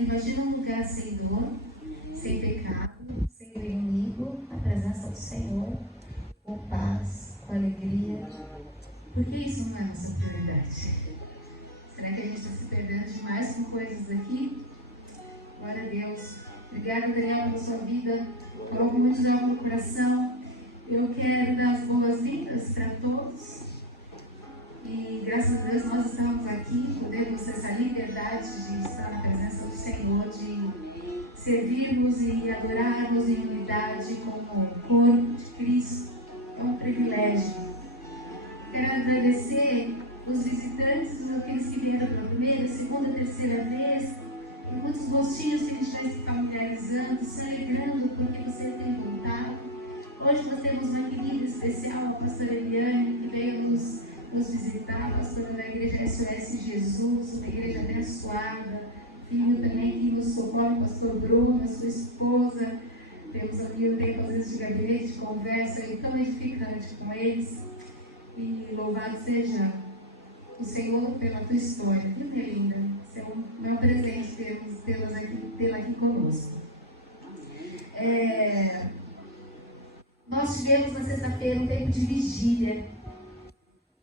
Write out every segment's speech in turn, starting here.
imagina um lugar sem dor, sem pecado, sem inimigo, a presença do Senhor, com paz, com alegria. Por que isso não é nossa prioridade? Será que a gente está se perdendo demais com coisas aqui? Glória a Deus. Obrigada, Daniel, pela sua vida. Coloco muito de algo no coração. Eu quero dar as boas-vindas para todos. E graças a Deus nós estamos aqui, podemos ter essa liberdade de estar na presença do Senhor, de servirmos e adorarmos em unidade como corpo de Cristo. É um privilégio. Quero agradecer os visitantes, aqueles que vieram pela primeira, segunda, terceira vez, e muitos rostinhos que a gente vai se familiarizando, se alegrando porque você tem voltado. Hoje nós temos uma querida especial, a pastora Eliane, que veio nos visitar, a pastora da igreja SOS Jesus, uma igreja abençoada, filho também que nos socorre, o pastor Bruno, a sua esposa. Temos ali um tempo, às vezes, de gabinete, de conversa, e tão edificante com eles. E louvado seja o Senhor pela tua história, viu, minha linda? Isso é um presente tê-la aqui conosco. Nós tivemos na sexta-feira um tempo de vigília.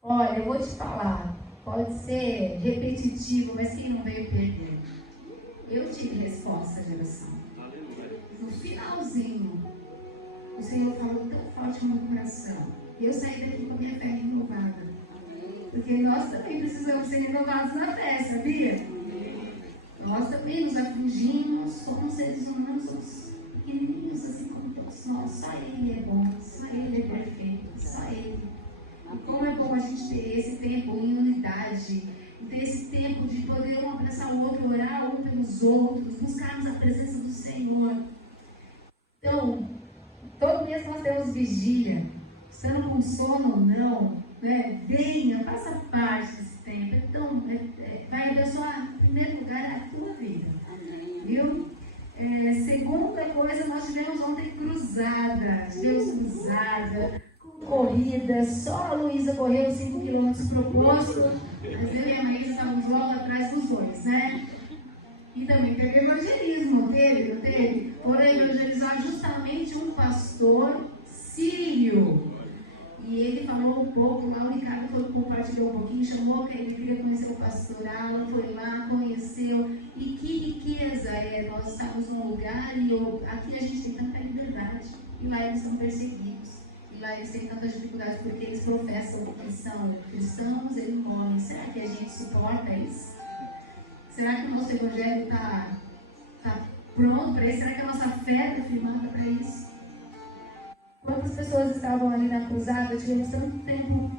Olha, eu vou te falar, pode ser repetitivo, mas quem não veio perder? Eu tive resposta de oração. No finalzinho, o Senhor falou tão forte no meu coração. E eu saí daqui com a minha fé renovada. Porque nós também precisamos ser renovados na fé, sabia? Nós também nos afligimos, somos seres humanos, somos pequenininhos assim como todos nós. Só Ele é bom, só Ele é perfeito, só Ele. E como é bom a gente ter esse tempo em unidade, ter esse tempo de poder um abraçar o outro, orar um pelos outros, buscarmos a presença do Senhor. Então, todo mês nós temos vigília, estando com sono ou não, né? Venha, faça parte desse tempo. Então, vai abençoar, em primeiro lugar, a tua vida. Viu? Segunda coisa, nós tivemos ontem cruzada, corrida, só a Luísa correu 5 km proposto, mas eu e a Maísa estávamos logo atrás dos dois, né? E também teve evangelismo, não teve? Foram evangelizar justamente um pastor sírio. E ele falou um pouco lá, o Ricardo compartilhou um pouquinho, chamou que ele queria conhecer o pastoral, ela foi lá, conheceu. E que riqueza nós estamos num lugar e aqui a gente tem tanta liberdade. E lá eles são perseguidos. E lá eles têm tantas dificuldades porque eles professam que são cristãos, eles morrem. Será que a gente suporta isso? Será que o nosso evangelho está pronto para isso? Será que a nossa fé está firmada para isso? Quantas pessoas estavam ali na cruzada? Tivemos tanto tempo.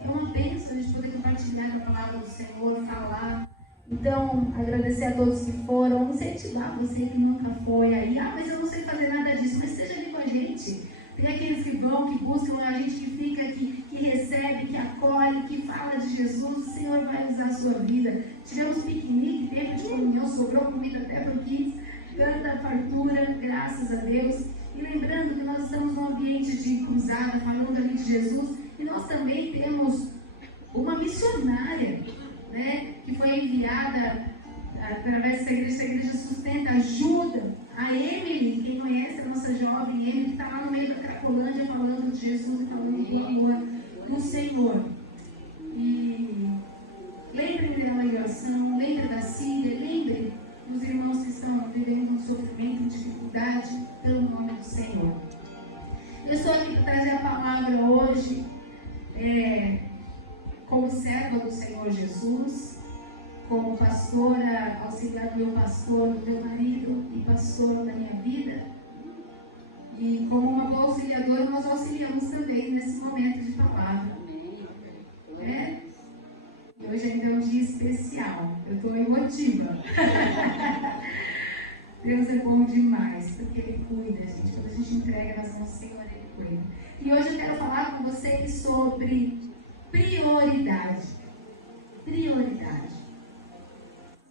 É uma bênção a gente poder compartilhar a palavra do Senhor, falar. Então, agradecer a todos que foram, incentivar você que nunca foi aí. Mas eu não sei fazer nada disso. Mas esteja ali com a gente. Tem aqueles que vão, que buscam, a gente que fica, que recebe, que acolhe, que fala de Jesus. O Senhor vai usar a sua vida. Tivemos piquenique, tempo de comunhão, sobrou comida até para o Kids. Tanta fartura, graças a Deus. E lembrando que nós estamos num ambiente de cruzada, falando ali de Jesus, e nós também temos uma missionária, né, que foi enviada através dessa igreja. Essa igreja sustenta, ajuda a Emily, quem conhece a nossa jovem Emily, que está lá no meio da Cracolândia falando de Jesus e falando do amor do Senhor. E lembrem dela em oração, lembrem da Síria, lembrem dos irmãos que estão vivendo um sofrimento, dificuldade, pelo nome do Senhor. Eu estou aqui para trazer a palavra hoje como serva do Senhor Jesus, como pastora, auxiliar do meu pastor, do meu marido e pastor da minha vida. E como uma boa auxiliadora, nós auxiliamos também nesse momento de palavra. E hoje ainda é um dia especial. Eu estou emotiva. Deus é bom demais, porque Ele cuida, gente. Quando a gente entrega nas mãos do Senhor, Ele cuida. E hoje eu quero falar com vocês sobre prioridade. Prioridade.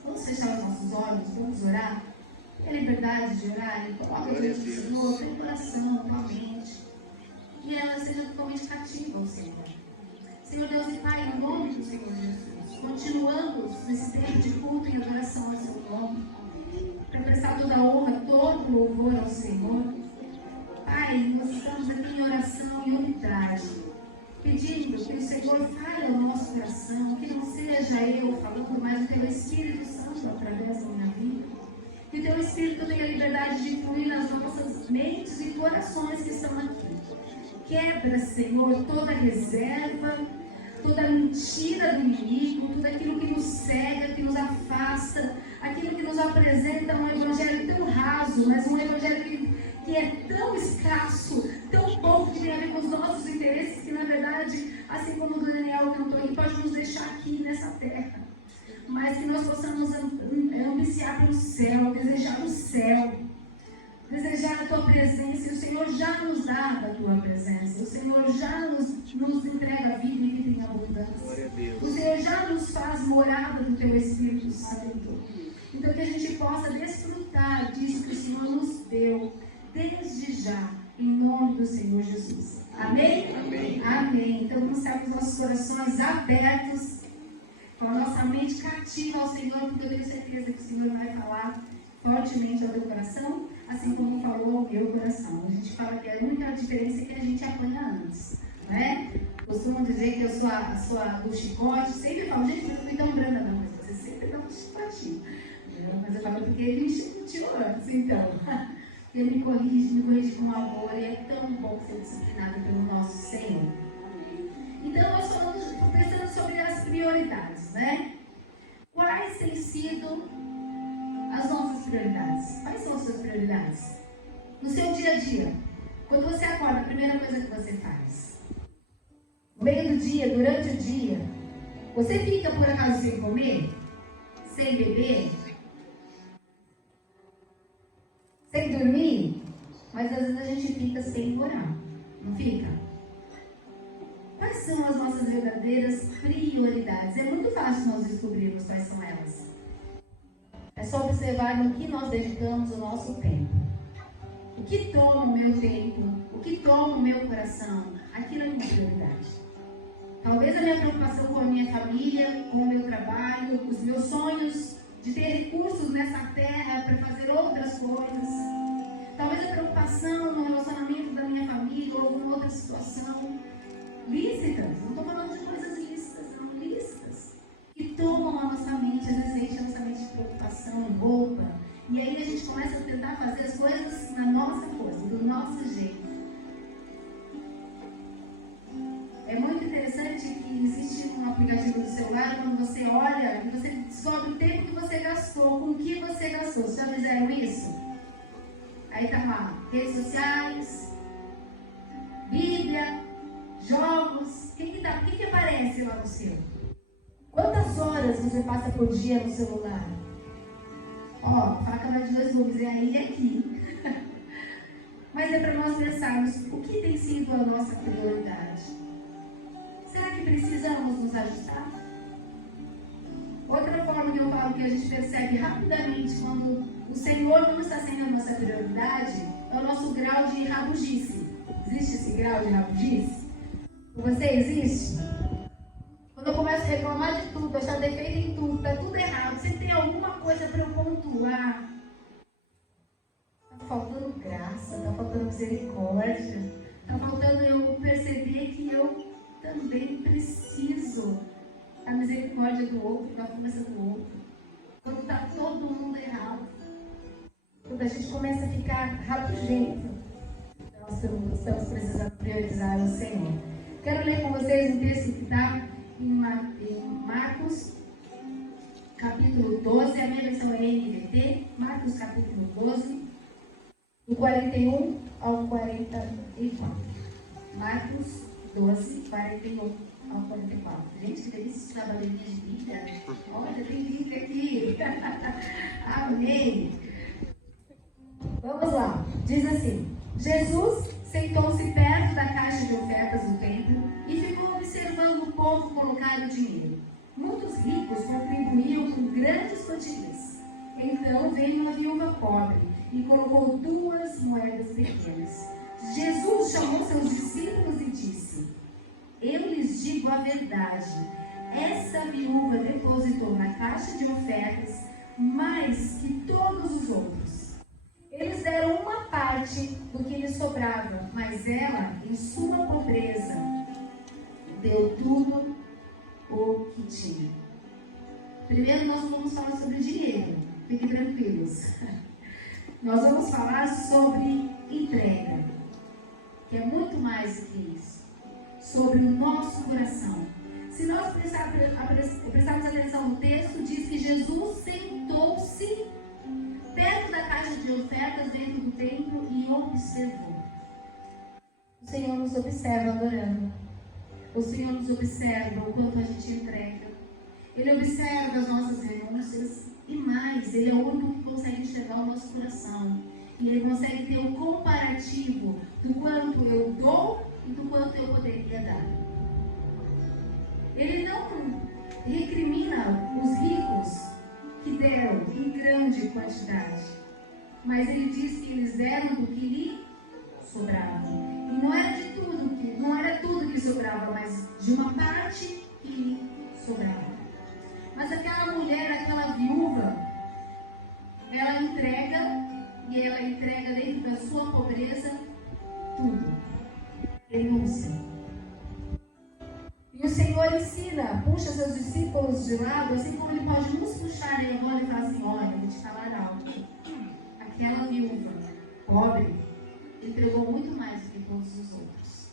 Vamos fechar os nossos olhos, vamos orar. Tem a liberdade de orar, e coloca diante do Senhor, teu coração, tua mente. E ela seja totalmente cativa ao Senhor. Senhor Deus e Pai, em nome do Senhor Jesus, continuando nesse tempo de culto e adoração ao Seu nome. pedindo que o Senhor fale ao nosso coração, que não seja eu falando, mas o Teu Espírito Santo através da minha vida. Que o Teu Espírito tenha liberdade de fluir nas nossas mentes e corações que estão aqui. Quebra, Senhor, toda reserva, toda mentira do inimigo, tudo aquilo que nos cega, que nos afasta, aquilo que nos apresenta um evangelho tão raso, mas um evangelho que é tão escasso, tão pouco, que tem a ver com os nossos interesses, que na verdade, assim como o Daniel cantou, ele pode nos deixar aqui nessa terra, mas que nós possamos ambiciar pelo céu, desejar o céu, desejar a Tua presença. E o Senhor já nos dá da Tua presença, o Senhor já nos entrega a vida e vida em abundância, o Senhor já nos faz morada do Teu Espírito Santo. Então que a gente possa desfrutar disso que o Senhor nos deu desde já, em nome do Senhor Jesus. Amém? Amém. Amém. Então vamos estar com os nossos corações abertos, com a nossa mente cativa ao Senhor, porque eu tenho certeza que o Senhor vai falar fortemente ao teu coração, assim como falou ao meu coração. A gente fala que a única diferença é que a gente apanha antes, não é? Costumam dizer que eu sou a sua do chicote. Sempre falo, gente, eu não fui tão branda não, mas você sempre dá um chicotinho. Mas eu falo porque ele me chicoteou antes, então. Ele me corrige com amor, e é tão bom ser disciplinado pelo nosso Senhor. Então, nós falamos, pensando sobre as prioridades, né? Quais têm sido as nossas prioridades? Quais são as suas prioridades? No seu dia a dia, quando você acorda, a primeira coisa que você faz? No meio do dia, durante o dia, você fica por acaso sem comer? Sem beber? Sem dormir? Mas às vezes a gente fica sem orar, não fica? Quais são as nossas verdadeiras prioridades? É muito fácil nós descobrirmos quais são elas. É só observar no que nós dedicamos o nosso tempo. O que toma o meu tempo, o que toma o meu coração, aquilo é uma prioridade. Talvez a minha preocupação com a minha família, com o meu trabalho, os meus sonhos de ter recursos nessa terra para fazer outras coisas. Talvez a preocupação no relacionamento da minha família ou alguma outra situação. Lícitas, não estou falando de coisas lícitas, não, lícitas, que tomam a nossa mente, às vezes enchem a nossa mente de preocupação, roupa, e aí a gente começa a tentar fazer as coisas na nossa força, do nosso jeito. É muito interessante que existe um aplicativo do celular, quando você olha e você descobre o tempo que você gastou, com o que você gastou. Vocês já fizeram isso? Aí tá lá, redes sociais, Bíblia, jogos, o que aparece lá no seu? Quantas horas você passa por dia no celular? Ó, faca vai de dois gumes, é aí e aqui. Mas é para nós pensarmos o que tem sido a nossa prioridade. Será que precisamos nos ajustar? Outra forma que eu falo que a gente percebe rapidamente quando o Senhor não está sendo a nossa prioridade é o nosso grau de rabugice. Existe esse grau de rabugice? Você existe? Quando eu começo a reclamar de tudo, achar defeito em tudo, está tudo errado, sempre tem alguma coisa para eu pontuar. Está faltando graça, está faltando misericórdia, está faltando eu perceber que eu também preciso da misericórdia do outro, da força do outro. Quando está todo mundo errado, quando a gente começa a ficar rabugento, nós estamos precisando priorizar o Senhor. Quero ler com vocês um texto que está em Marcos, capítulo 12, a minha versão é NVT, Marcos capítulo 12, do 41 ao 44. Marcos 12, 41 ao 44. Gente, que delícia esse trabalhinho de Bíblia. Olha, tem Bíblia aqui. Amém. Vamos lá. Diz assim: Jesus sentou-se perto da caixa de ofertas do templo e ficou observando o povo colocar o dinheiro. Muitos ricos contribuíam com grandes quantias. Então veio uma viúva pobre e colocou 2 moedas pequenas. Jesus chamou seus discípulos e disse: eu lhes digo a verdade, essa viúva depositou na caixa de ofertas mais que todos os outros. Eles deram uma parte do que lhes sobrava, mas ela, em sua pobreza, deu tudo o que tinha. Primeiro nós vamos falar sobre dinheiro, fiquem tranquilos. Nós vamos falar sobre entrega, que é muito mais do que isso. Sobre o nosso coração. Se nós prestarmos atenção no texto, diz que Jesus sentou-se perto da caixa de ofertas dentro do templo e observou. O Senhor nos observa adorando. O Senhor nos observa o quanto a gente entrega. Ele observa as nossas renúncias e mais, Ele é o único que consegue enxergar o nosso coração. E Ele consegue ter um comparativo do quanto eu dou e do quanto eu poderia dar. Ele não recrimina os ricos que deram em grande quantidade, mas Ele diz que eles deram do que lhe sobrava. E não era tudo que sobrava, mas de uma parte que lhe sobrava. Mas aquela mulher, aquela viúva, ela entrega, e ela entrega dentro da sua pobreza tudo. Renúncia. E o Senhor ensina, puxa seus discípulos de lado, assim como Ele pode nos puxar aí agora e falar assim: olha, vou te falar algo. Aquela viúva pobre entregou muito mais do que todos os outros.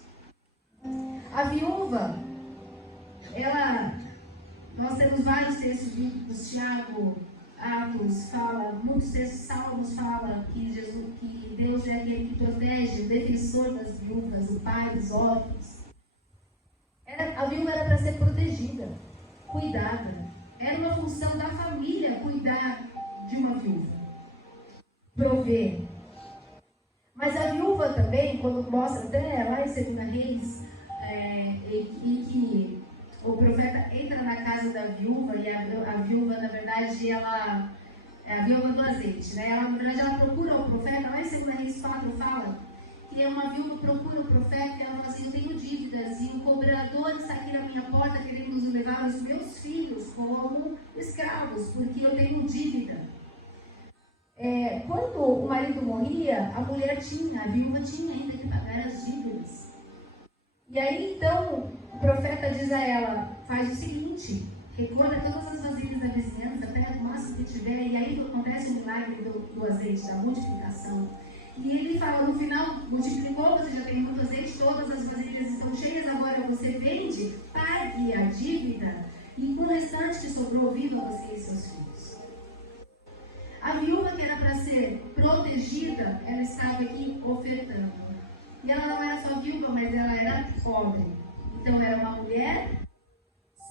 A viúva, nós temos vários textos bíblicos, Tiago, Atos fala, muitos textos, Salmos fala que Deus é aquele que protege, o defensor das viúvas, o pai dos órfãos. A viúva era para ser protegida, cuidada. Era uma função da família cuidar de uma viúva, prover. Mas a viúva também, quando mostra até lá em 2 Reis, em que o profeta entra na casa da viúva, e a viúva, na verdade, ela é a viúva do azeite, né? Ela, na verdade, ela procura o profeta. Lá em 2 Reis 4 fala que uma viúva procura o profeta e ela fala assim: eu tenho dívidas e o cobrador está aqui na minha porta querendo levar os meus filhos como escravos, porque eu tenho dívida. Quando o marido morria, a viúva tinha ainda que pagar as dívidas. E aí, então, o profeta diz a ela: faz o seguinte, recolha todas as vasilhas da vizinhança, pega o máximo que tiver, e aí acontece o milagre do azeite, da multiplicação. E ele fala, no final, multiplicou, você já tem muito azeite, todas as vasilhas estão cheias, agora você vende, pague a dívida, e com o restante que sobrou, viva você e seus filhos. A viúva, que era para ser protegida, ela estava aqui ofertando. E ela não era só viúva, mas ela era pobre. Então era uma mulher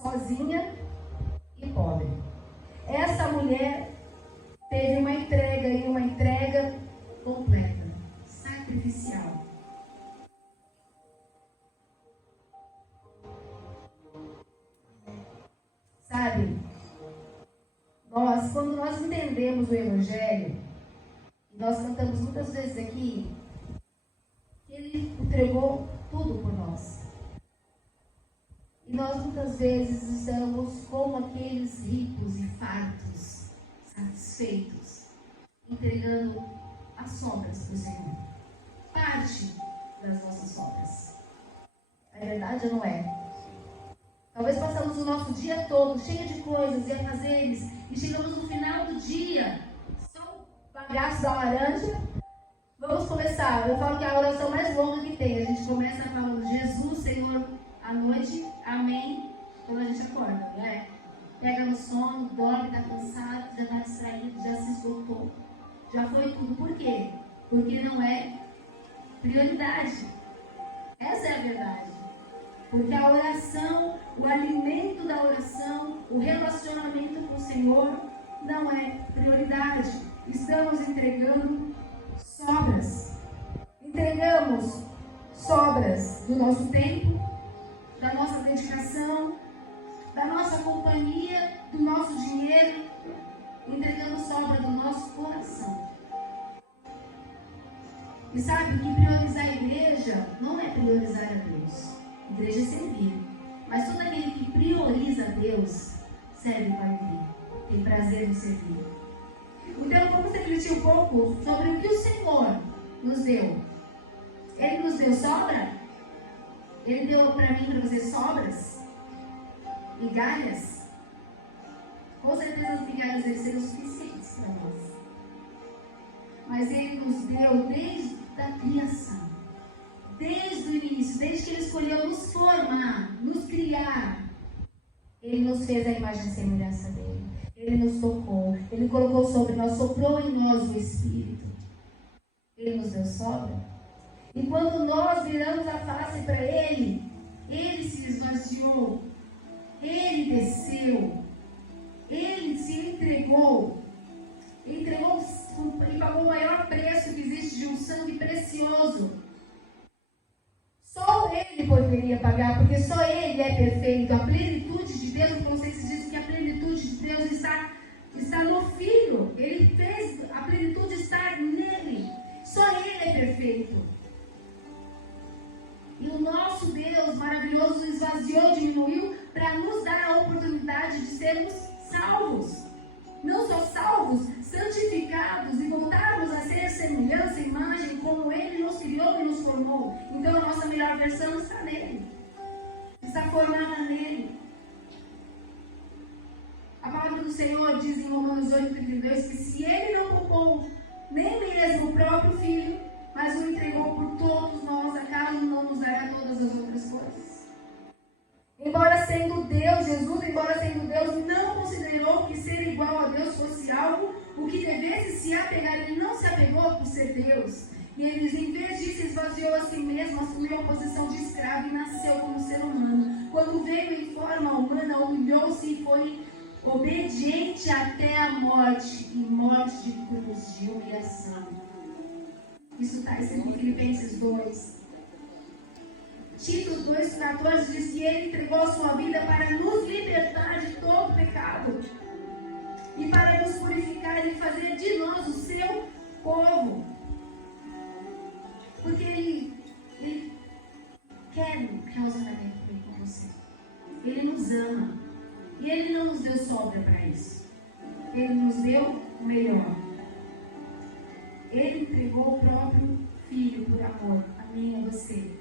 sozinha e pobre. Essa mulher teve uma entrega, e uma entrega completa, sacrificial. Sabe, quando nós entendemos o Evangelho, e nós cantamos muitas vezes aqui, que Ele entregou tudo por nós. E nós muitas vezes estamos como aqueles ricos e fartos, satisfeitos, entregando as sobras para o Senhor. Parte das nossas sobras. É verdade ou não é? Talvez passamos o nosso dia todo cheio de coisas e afazeres, e chegamos no final do dia, só o bagaço da laranja. Vamos começar. Eu falo que é a oração mais longa que tem. A gente começa falando: Jesus, Senhor, à noite, amém, quando a gente acorda, né? Pega no sono, dorme, está cansado, já está distraído, já se esgotou. Já foi tudo. Por quê? Porque não é prioridade. Essa é a verdade. Porque a oração, o alimento da oração, o relacionamento com o Senhor não é prioridade. Estamos entregando sobras. Entregamos sobras do nosso tempo, da nossa dedicação, da nossa companhia, do nosso dinheiro. Entregamos sobra do nosso coração. E sabe que priorizar a igreja não é priorizar a Deus. A igreja é servir. Mas todo aquele que prioriza a Deus serve para Ele. Tem prazer em servir. Então vamos refletir um pouco sobre o que o Senhor nos deu. Ele nos deu sobra? Ele deu para mim e para você sobras? Migalhas? Com certeza as migalhas devem ser o suficientes para nós. Mas Ele nos deu desde a criação. Desde o início, desde que Ele escolheu nos formar, nos criar. Ele nos fez a imagem e semelhança dele. Ele nos tocou. Ele colocou sobre nós, soprou em nós o Espírito. Ele nos deu sobra. E quando nós viramos a face para Ele, Ele se esvaziou. Ele desceu. Ele se entregou. Ele pagou o maior preço que existe de um sangue precioso. Só Ele poderia pagar, porque só Ele é perfeito. A plenitude de Deus, como vocês dizem que a plenitude de Deus está no Filho. Ele fez, a plenitude está nele. Só Ele é perfeito. E o nosso Deus maravilhoso esvaziou, diminuiu, para nos dar a oportunidade de sermos salvos. Não só salvos, santificados e voltarmos a ser semelhança, imagem, como Ele nos criou e nos formou. Então a nossa melhor versão está nele. Está formada nele. A palavra do Senhor diz em Romanos 8:32 que se Ele não poupou nem mesmo o próprio Filho, mas o entregou por todos nós, acaso não nos dará todas as outras coisas? Embora sendo Deus, Jesus, embora sendo Deus, não considerou que ser igual a Deus fosse algo o que devesse se apegar. Ele não se apegou por ser Deus. E ele, em vez disso, esvaziou a si mesmo, assumiu a posição de escravo e nasceu como ser humano. Quando veio em forma humana, humilhou-se e foi obediente até a morte, e morte de cruz, de humilhação. Isso está escrito em Filipenses 2. Tito 2,14 diz que Ele entregou a sua vida para nos libertar de todo pecado e para nos purificar e fazer de nós o seu povo. Porque Ele quer um relacionamento com você. Ele nos ama. E Ele não nos deu sobra para isso. Ele nos deu o melhor. Ele entregou o próprio Filho por amor a mim e a você.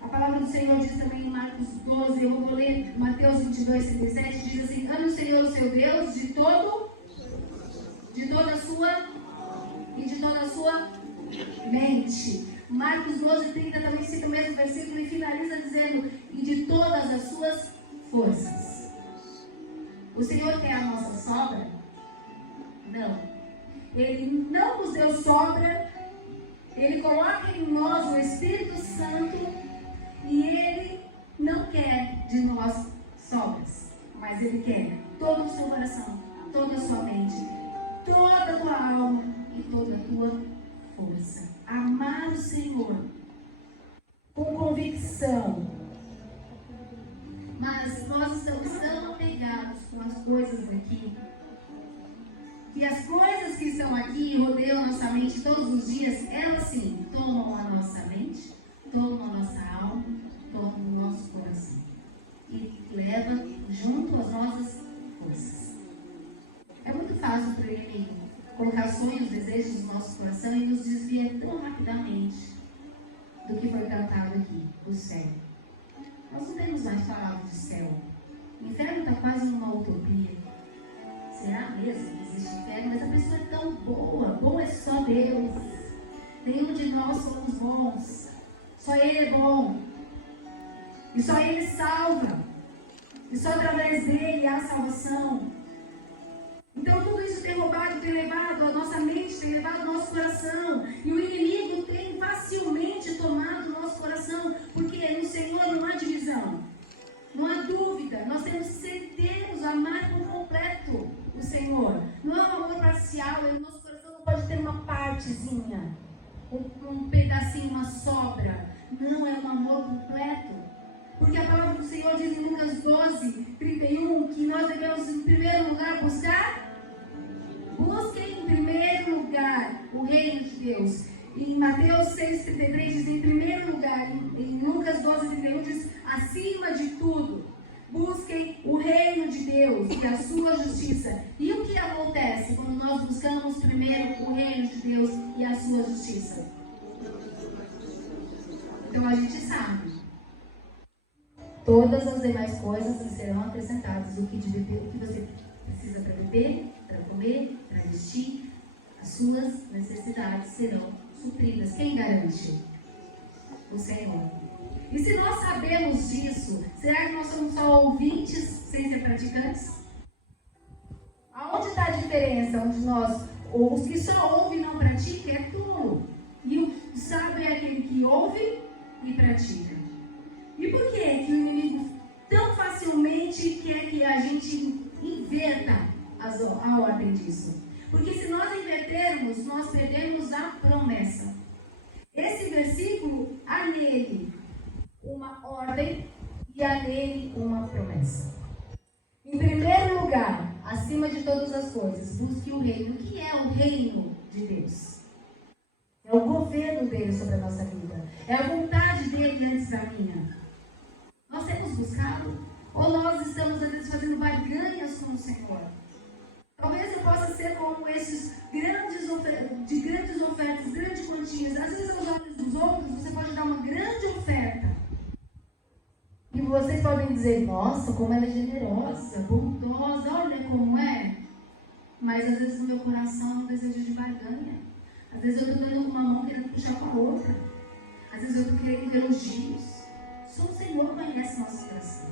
A palavra do Senhor diz também em Marcos 12, eu vou ler Mateus 22:37, diz assim: ame o Senhor, o seu Deus, de toda a sua mente. Marcos 12:30 também cita o mesmo versículo e finaliza dizendo: e de todas as suas forças. O Senhor quer a nossa sobra? Não. Ele não nos deu sobra. Ele coloca em nós o Espírito Santo. E Ele não quer de nós sobras, mas Ele quer todo o seu coração, toda a sua mente, toda a tua alma e toda a tua força. Amar o Senhor com convicção. Mas nós estamos tão apegados com as coisas daqui, que as coisas que estão aqui e rodeiam nossa mente todos os dias, elas sim tomam a nossa mente, tomam a nossa alma, tomam o nosso coração e leva junto as nossas forças. É muito fácil para ele colocar sonhos, desejos no nosso coração e nos desvia tão rapidamente do que foi tratado aqui, do céu. Nós não temos mais falado de céu. O inferno está quase numa utopia. Será mesmo que existe inferno? Mas a pessoa é tão boa. Bom é só Deus. Nenhum de nós somos bons. Só Ele é bom. E só Ele salva. E só através dEle há salvação. Então tudo isso tem roubado, tem levado a nossa mente, tem levado o nosso coração. E o inimigo tem facilmente tomado o nosso coração. Porque no Senhor não há divisão. Não há dúvida. Nós temos certeza, amar por completo o Senhor. Não é um amor parcial. O nosso coração não pode ter uma partezinha. Um pedacinho, uma sobra. Não, é um amor completo. Porque a palavra do Senhor diz em Lucas 12:31 que nós devemos em primeiro lugar busquem em primeiro lugar o reino de Deus. Em Mateus 6:33 diz em primeiro lugar, em Lucas 12:31 diz acima de tudo, busquem o reino de Deus e a sua justiça. E o que acontece quando nós buscamos primeiro o reino de Deus e a sua justiça? Então a gente sabe. Todas as demais coisas serão acrescentadas. O que de beber, o que você precisa para beber, para comer, para vestir, as suas necessidades serão supridas. Quem garante? O Senhor. E se nós sabemos disso, será que nós somos só ouvintes sem ser praticantes? Aonde está a diferença? Onde nós, os que só ouvem e não praticam, é tolo. E o sábio é aquele que ouve e pratica. E por que o inimigo tão facilmente quer que a gente inverta a ordem disso? Porque se nós invertermos, nós perdemos a promessa. Esse versículo, há nele uma ordem e há nele uma promessa. Em primeiro lugar, acima de todas as coisas, busque o reino. O que é o reino de Deus? É o governo dele sobre a nossa vida. É a vontade dele antes da minha. Nós temos buscado? Ou nós estamos, às vezes, fazendo barganhas com o Senhor? Talvez eu possa ser como esses grandes ofertas, grandes quantias. Às vezes, aos olhos dos outros, você pode dar uma grande oferta. E vocês podem dizer, nossa, como ela é generosa, bondosa, olha como é. Mas, às vezes, no meu coração é um desejo de barganha. Às vezes, eu estou dando uma mão querendo puxar com a outra. Às vezes, eu estou querendo elogios. Só o Senhor conhece nosso coração.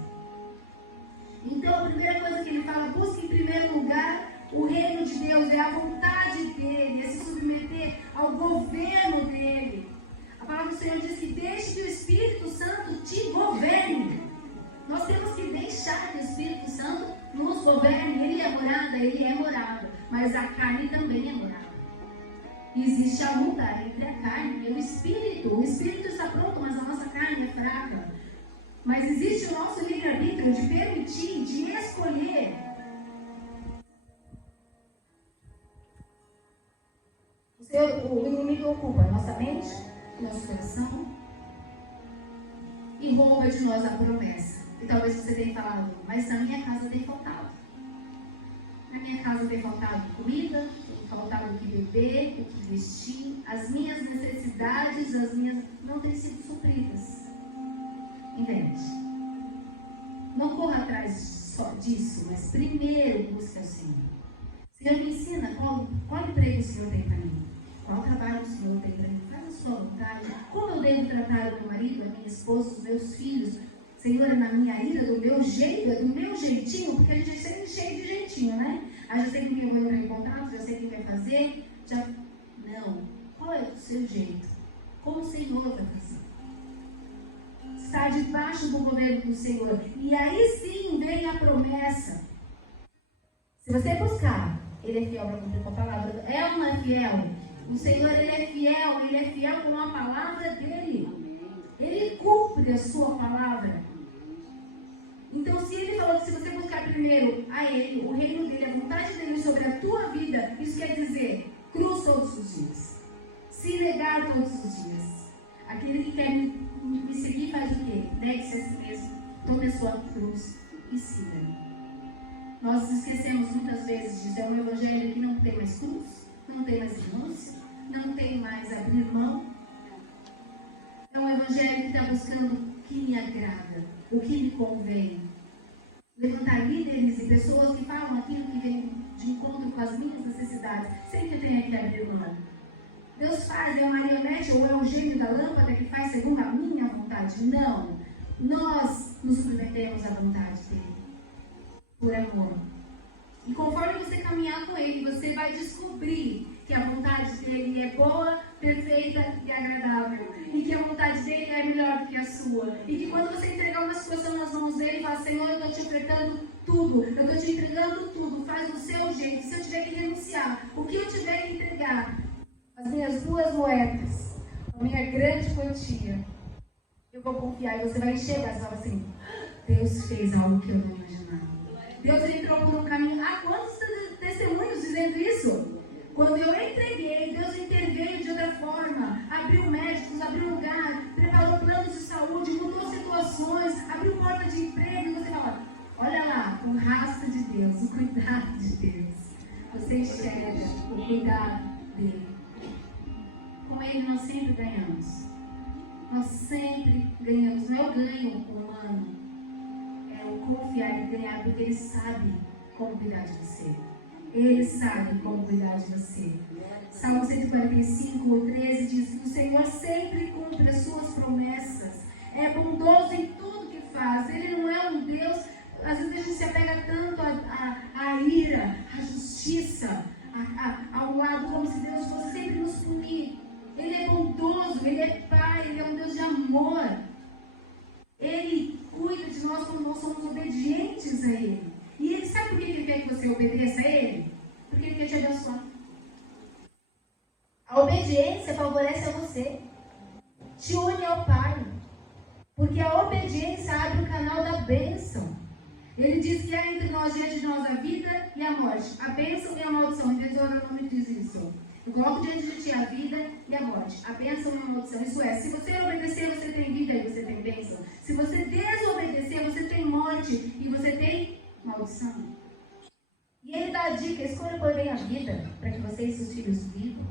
Então, a primeira coisa que ele fala, busque em primeiro lugar o reino de Deus, é a vontade dele, é se submeter ao governo dele. A palavra do Senhor diz que deixe que o Espírito Santo te governe. Nós temos que deixar que o Espírito Santo nos governe. Ele é morada, mas a carne também é morada. Existe a luta entre a carne e o Espírito. O Espírito está pronto, mas a nossa carne é fraca. Mas existe o nosso livre-arbítrio de permitir, de escolher. O inimigo ocupa a nossa mente, nosso coração e rouba de nós a promessa. E talvez você tenha falado, mas na minha casa tem faltado. Na minha casa tem faltado comida, tem faltado o que beber, o que vestir. As minhas necessidades, não têm sido supridas. Invente. Não corra atrás só disso, mas primeiro busque o Senhor. Senhor, me ensina qual emprego o Senhor tem para mim. Qual trabalho o Senhor tem para mim? Faz a sua vontade. Como eu devo tratar o meu marido, a minha esposa, os meus filhos? Senhor, é na minha ira, do meu jeito, é do meu jeitinho, porque a gente é sempre cheio de jeitinho, né? Já sei com quem eu vou entrar em contato, já sei o que vai fazer. Não. Qual é o seu jeito? Como o Senhor vai fazer? Está debaixo do governo do Senhor. E aí sim vem a promessa. Se você buscar, Ele é fiel para cumprir com a palavra. É ou não é fiel? O Senhor, Ele é fiel com a palavra dEle. Ele cumpre a sua palavra. Então, se Ele falou que se você buscar primeiro a Ele, o reino dEle, a vontade dEle sobre a tua vida, isso quer dizer, cruz todos os dias. Se negar todos os dias. Aquele que quer me seguir faz o quê? Negue-se a si mesmo, tome a sua cruz e siga-me. Nós esquecemos muitas vezes de dizer um evangelho que não tem mais cruz, não tem mais renúncia, não tem mais abrir mão. É um evangelho que está buscando o que me agrada, o que me convém. Levantar líderes e pessoas que falam aquilo que vem de encontro com as minhas necessidades, sem que eu tenha que abrir mão. Deus faz, é uma marionete ou é o gênio da lâmpada que faz segundo a minha vontade? Não. Nós nos submetemos à vontade dele. Por amor. E conforme você caminhar com ele, você vai descobrir que a vontade dele é boa, perfeita e agradável. E que a vontade dele é melhor do que a sua. E que quando você entregar uma situação nas mãos dele e falar, Senhor, eu estou te ofertando tudo. Eu estou te entregando tudo. Faz do seu jeito. Se eu tiver que renunciar, o que eu tiver que entregar, as minhas 2 moedas, a minha grande quantia, eu vou confiar. E você vai enxergar e falar assim, Deus fez algo que eu não imaginava. Deus entrou por um caminho. Há quantos testemunhos dizendo isso? Quando eu entreguei, Deus interveio de outra forma. Abriu médicos, abriu lugar, preparou planos de saúde, mudou situações, abriu porta de emprego. E você fala, olha lá, o rastro de Deus, o cuidado de Deus. Você enxerga o cuidado dele. Com ele nós sempre ganhamos. Nós sempre ganhamos. Não é o ganho humano. confiar e ganhar, porque Ele sabe como cuidar de você. Ele sabe como cuidar de você. Salmo 145, 13 diz que o Senhor sempre cumpre as suas promessas. É bondoso em tudo que faz. Ele não é um Deus, às vezes a gente se apega tanto à ira, à justiça, ao lado, como se Deus fosse sempre nos punir. Ele é bondoso, Ele é Pai, Ele é um Deus de amor. Ele cuida de nós quando nós somos obedientes a Ele. E Ele sabe por que Ele quer que você obedeça a Ele? Porque Ele quer te abençoar. A obediência favorece a você, te une ao Pai, porque a obediência abre o canal da bênção. Ele diz que há entre nós, diante de nós, a vida e a morte, a bênção e a maldição. Em vez de orar, não me diz isso. Eu coloco diante de ti a vida e a morte, a bênção e a maldição. Isso é, se você obedecer, você tem vida e você tem bênção. Se você desobedecer, você tem morte e você tem maldição. E Ele dá a dica: escolha por bem a vida, para que você e seus filhos vivam.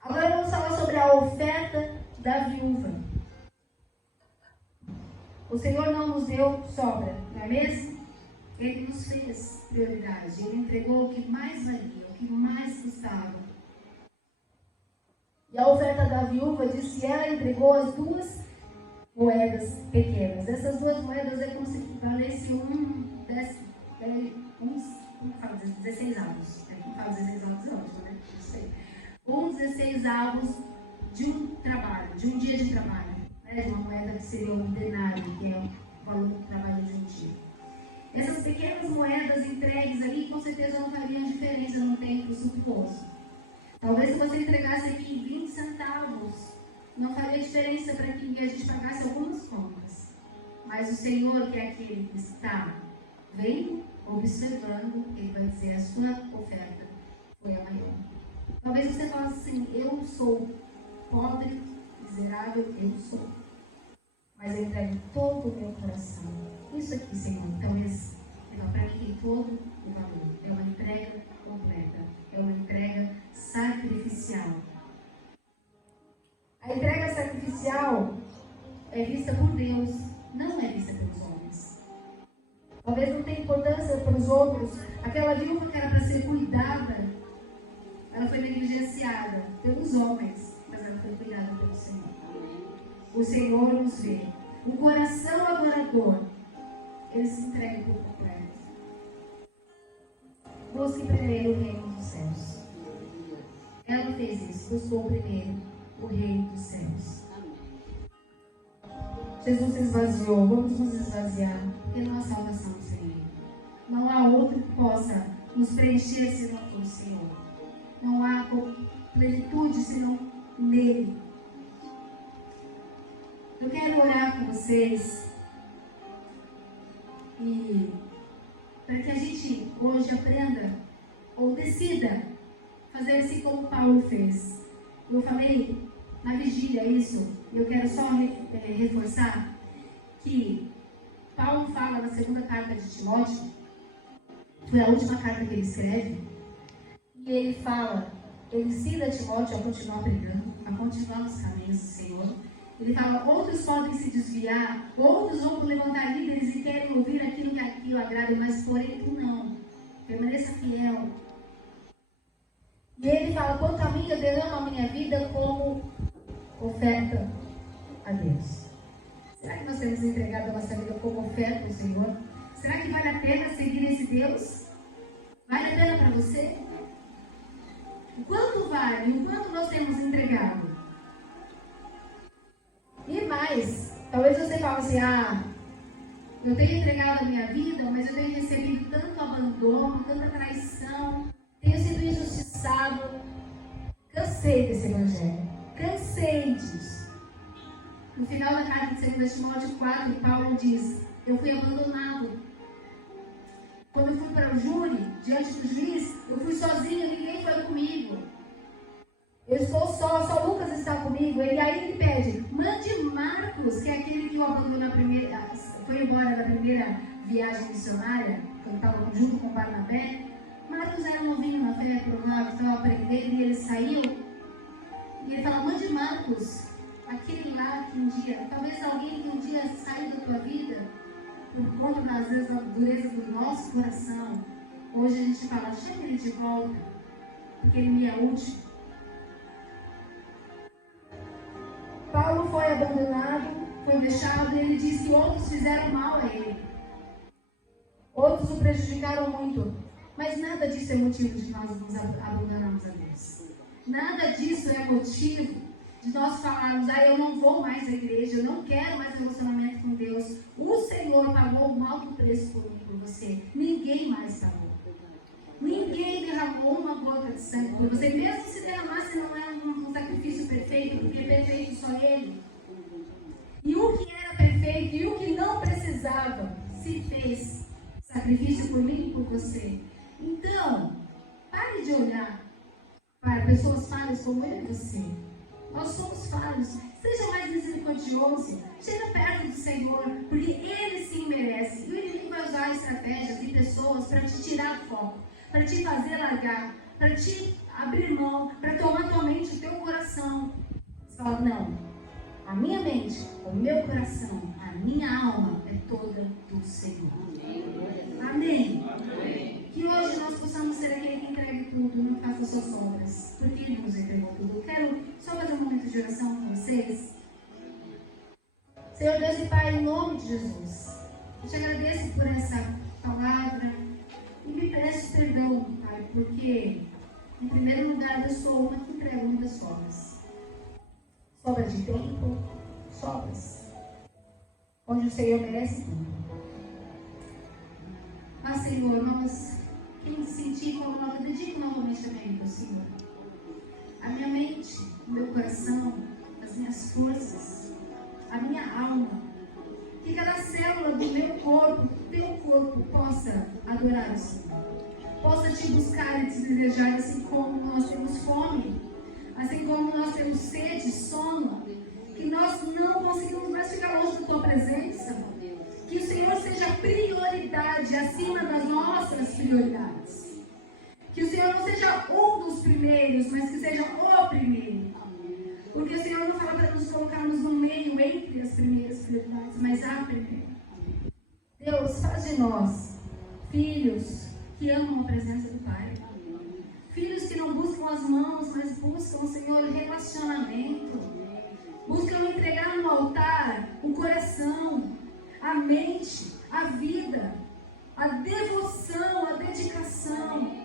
Agora vamos falar sobre a oferta da viúva. O Senhor não nos deu sobra, não é mesmo? Ele nos fez prioridade. Ele entregou o que mais valia, o que mais custava. E a oferta da viúva diz que ela entregou as 2 moedas pequenas. Essas 2 moedas é como se valesse 16 avos. Como fala 16 avos é ótimo, né? Não sei. 16 avos de um trabalho, de um dia de trabalho, né? De uma moeda que seria um denário, que é o valor do trabalho de um dia. Essas pequenas moedas entregues ali, com certeza não fariam diferença no tempo suntuoso. Talvez se você entregasse aqui 20 centavos, não faria diferença para que a gente pagasse algumas contas. Mas o Senhor, que é aquele que está vendo, observando, Ele vai dizer: a sua oferta foi a maior. Talvez você fale assim: eu sou pobre, miserável, eu sou. Mas eu entrego todo o meu coração. Isso aqui, Senhor, talvez para mim tem todo o valor. É uma entrega completa. É uma entrega sacrificial. A entrega sacrificial é vista por Deus, não é vista pelos homens. Talvez não tenha importância para os outros. Aquela viúva que era para ser cuidada, ela foi negligenciada pelos homens, mas ela foi cuidada pelo Senhor. O Senhor nos vê. O coração adorador, Ele se entrega por completo. Busque primeiro o reino dos céus. Ela fez isso, buscou primeiro o reino dos céus. Jesus se esvaziou, vamos nos esvaziar, porque não há salvação sem Ele. Não há outro que possa nos preencher senão for o Senhor. Não há plenitude senão nele. Eu quero orar com vocês e para que a gente hoje aprenda ou decida fazer assim como Paulo fez. Eu falei na vigília isso, e eu quero só reforçar que Paulo fala na segunda carta de Timóteo, foi a última carta que ele escreve, e ele fala, ele ensina Timóteo a continuar pregando, a continuar nos caminhos do Senhor. Ele fala: outros podem se desviar, outros vão levantar líderes e querem ouvir aquilo que aquilo agrada, mas porém tu não. Permaneça fiel. E ele fala: quanto a mim, eu derramo a minha vida como oferta a Deus. Será que nós temos entregado a nossa vida como oferta ao Senhor? Será que vale a pena seguir esse Deus? Vale a pena para você? O quanto vale? O quanto nós temos entregado? E mais, talvez você fale assim: eu tenho entregado a minha vida, mas eu tenho recebido tanto abandono, tanta traição, tenho sido injustiçado. Cansei desse evangelho, cansei disso. No final da carta de 2 Timóteo 4, Paulo diz: eu fui abandonado. Quando eu fui para o júri, diante do juiz, eu fui sozinho, ninguém foi comigo. Eu estou só Lucas está comigo. E aí ele pede: mande Marcos, que é aquele que o abandonou na primeira, foi embora na primeira viagem missionária, quando estava junto com Barnabé. Marcos era novinho na fé, provado, estava aprendendo, e ele saiu. E ele fala: mande Marcos. aquele lá que um dia, talvez alguém que um dia saiu da tua vida por conta, às vezes, da dureza do nosso coração. Hoje a gente fala, chama ele de volta, porque ele me é útil. Paulo foi abandonado, foi deixado, e ele diz que outros fizeram mal a ele. Outros o prejudicaram muito. Mas nada disso é motivo de nós nos abandonarmos a Deus. Nada disso é motivo de nós falarmos, eu não vou mais à igreja, eu não quero mais relacionamento com Deus. O Senhor pagou um alto preço por mim, por você. Ninguém mais pagou. Ninguém derramou uma gota de sangue por você. Mesmo se derramasse, não é um sacrifício perfeito, porque é perfeito só Ele. E o que era perfeito e o que não precisava, se fez sacrifício por mim e por você. Então, pare de olhar para pessoas falhas como eu e você. Nós somos falhos. Seja mais misericordioso. Chega perto do Senhor, porque Ele sim merece. E o inimigo vai usar estratégias e pessoas para te tirar do foco, para te fazer largar, para te abrir mão, para tomar tua mente, o teu coração. Você fala, não, a minha mente, o meu coração, a minha alma é toda do Senhor. Amém? Amém. Que hoje nós possamos ser aquele que entregue tudo, não faça suas obras, porque Ele nos entregou tudo. Quero só fazer um momento de oração com vocês. Senhor Deus e Pai, em nome de Jesus, eu te agradeço por essa palavra e me peço perdão, Pai, porque, em primeiro lugar, eu sou uma que entrega muitas sobras. Sobra de tempo, sobras, onde o Senhor merece tudo. Mas, Senhor, quem sentir como nós, dedico novamente a minha vida, Senhor. A minha mente, o meu coração, as minhas forças, a minha alma. Que cada célula do meu corpo, do teu corpo, possa adorar o Senhor. Possa te buscar e te desejar, assim como nós temos fome, assim como nós temos sede, sono, que nós não conseguimos mais ficar longe da tua presença. Que o Senhor seja prioridade acima das nossas prioridades. Que o Senhor não seja um dos primeiros, mas que seja o primeiro. Porque o Senhor não fala para nos colocarmos no meio entre as primeiras prioridades, mas a primeira. Deus, faz de nós filhos que amam a presença do Pai. Filhos que não buscam as mãos, mas buscam, Senhor, relacionamento. Buscam entregar no altar o coração, a mente, a vida, a devoção, a dedicação.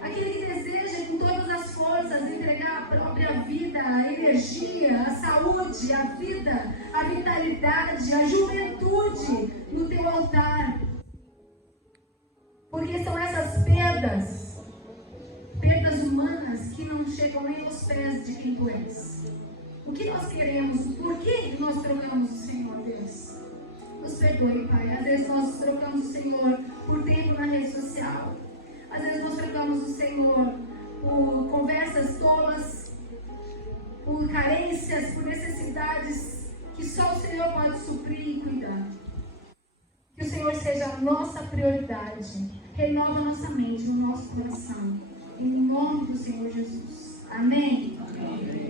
Aquele que deseja com todas as forças entregar a própria vida, a energia, a saúde, a vida, a vitalidade, a juventude no teu altar. Porque são essas perdas humanas que não chegam nem aos pés de quem tu és. O que nós queremos? Por que nós trocamos o Senhor, Deus? Nos perdoe, Pai. Às vezes nós trocamos o Senhor por tempo na rede social. Às vezes nós trocamos o Senhor por conversas tolas, por carências, por necessidades que só o Senhor pode suprir e cuidar. Que o Senhor seja a nossa prioridade. Renova nossa mente, o nosso coração. Em nome do Senhor Jesus. Amém? Amém.